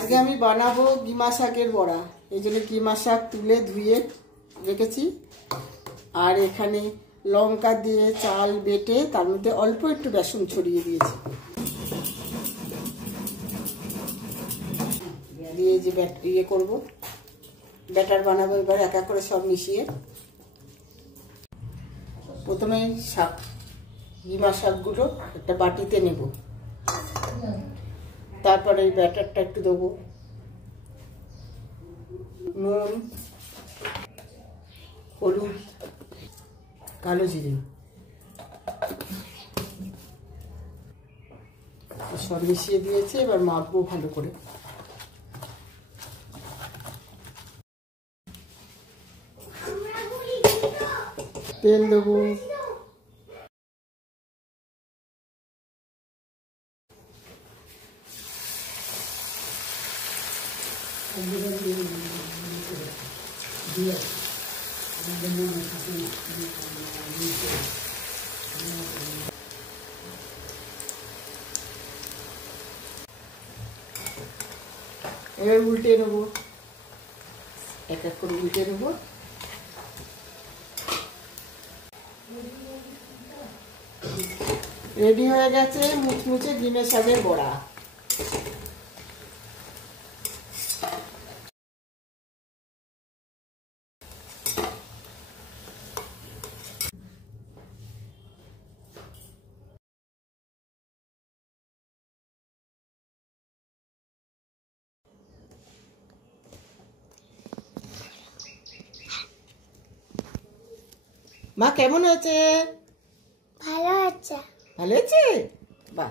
আজকে আমি বানাবো কিমা শাকের বড়া। এই জন্য কিমা শাক তুলে ধুয়ে রেখেছি, আর এখানে লঙ্কা দিয়ে চাল বেটে তার মধ্যে অল্প একটু বেসন ছড়িয়ে দিয়েছি, দিয়ে যে ইয়ে করবো, ব্যাটার বানাবো। এবার এক এক করে সব মিশিয়ে প্রথমে শাক কিমা শাকগুলো একটা বাটিতে নেব, তারপরে এই ব্যাটারটা একটু দেবো, নুন, হলুদ, কালো জিরে, সব মিশিয়ে দিয়েছে। এবার মাখবো ভালো করে। তেল দেবো, এবার উল্টে নেবো, এক এক করে উল্টে নেবো। রেডি হয়ে গেছে মুচমুচে ডিমের শাকের বড়া। মা কেমন হয়েছে? ভালো আছে। ভালো হয়েছে, বাহ।